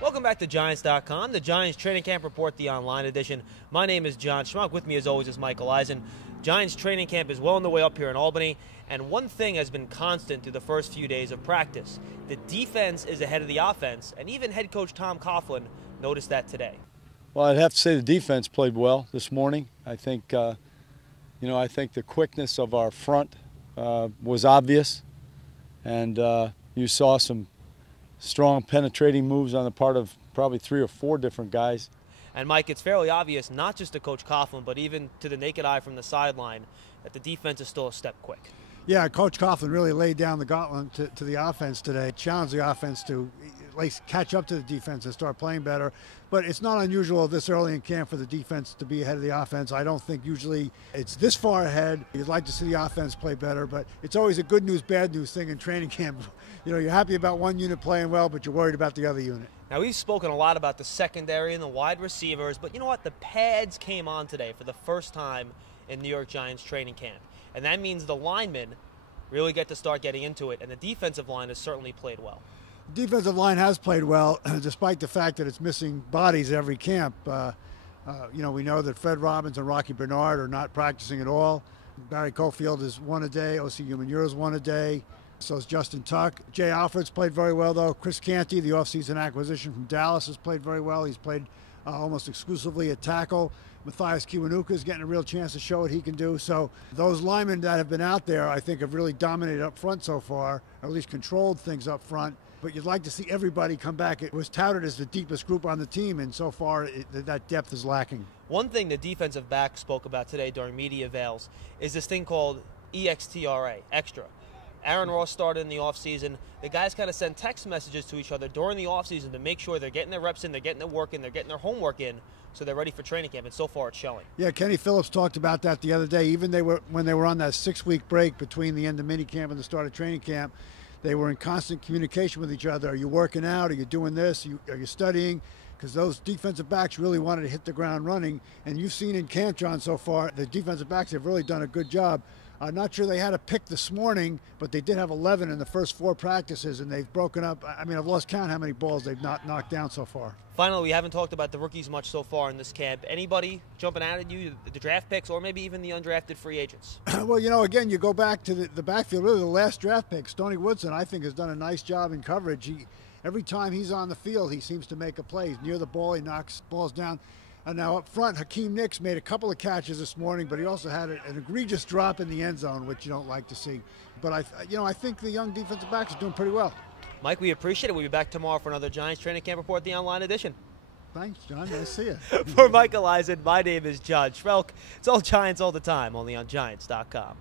Welcome back to Giants.com, the Giants Training Camp Report, the online edition. My name is John Schmuck. With me, as always, is Michael Eisen. Giants training camp is well on the way up here in Albany, and one thing has been constant through the first few days of practice. The defense is ahead of the offense, and even head coach Tom Coughlin noticed that today. Well, I'd have to say the defense played well this morning. I think, I think the quickness of our front was obvious, and you saw some strong penetrating moves on the part of probably 3 or 4 different guys. And Mike, it's fairly obvious, not just to Coach Coughlin, but even to the naked eye from the sideline, that the defense is still a step quick. Yeah, Coach Coughlin really laid down the gauntlet to the offense today, challenged the offense to at least catch up to the defense and start playing better. But it's not unusual this early in camp for the defense to be ahead of the offense. I don't think usually it's this far ahead. You'd like to see the offense play better, but it's always a good news, bad news thing in training camp. You know, you're happy about one unit playing well, but you're worried about the other unit. Now, we've spoken a lot about the secondary and the wide receivers, but you know what? The pads came on today for the first time in New York Giants training camp. And that means the linemen really get to start getting into it, and the defensive line has certainly played well. The defensive line has played well, despite the fact that it's missing bodies every camp. We know that Fred Robbins and Rocky Bernard are not practicing at all. Barry Cofield is 1 a day. O.C. Umenyiora is 1 a day. So is Justin Tuck. Jay Alfred's played very well, though. Chris Canty, the offseason acquisition from Dallas, has played very well. He's played almost exclusively at tackle. Matthias Kiwanuka is getting a real chance to show what he can do. So those linemen that have been out there, I think, have really dominated up front so far, or at least controlled things up front. But you'd like to see everybody come back. It was touted as the deepest group on the team, and so far that depth is lacking. One thing the defensive back spoke about today during media avails is this thing called EXTRA, extra. Aaron Ross started in the offseason. The guys kind of send text messages to each other during the offseason to make sure they're getting their reps in, they're getting their work in, they're getting their homework in, so they're ready for training camp, and so far it's showing. Yeah, Kenny Phillips talked about that the other day. Even when they were on that 6-week break between the end of minicamp and the start of training camp, they were in constant communication with each other. Are you working out? Are you doing this? Are you studying? Because those defensive backs really wanted to hit the ground running. And you've seen in camp, John, so far, the defensive backs have really done a good job. I'm not sure they had a pick this morning, but they did have 11 in the first 4 practices, and they've broken up. I mean, I've lost count how many balls they've not knocked down so far. Finally, we haven't talked about the rookies much so far in this camp. Anybody jumping out at you, the draft picks, or maybe even the undrafted free agents? Well, again, you go back to the backfield. Really, the last draft pick, Stoney Woodson, I think has done a nice job in coverage. Every time he's on the field, he seems to make a play. He's near the ball. He knocks balls down. And now up front, Hakeem Nicks made a couple of catches this morning, but he also had an egregious drop in the end zone, which you don't like to see. But I think the young defensive backs are doing pretty well. Mike, we appreciate it. We'll be back tomorrow for another Giants Training Camp Report, the online edition. Thanks, John. Nice to see you. For Michael Eisen, my name is John Schmelk. It's all Giants all the time, only on Giants.com.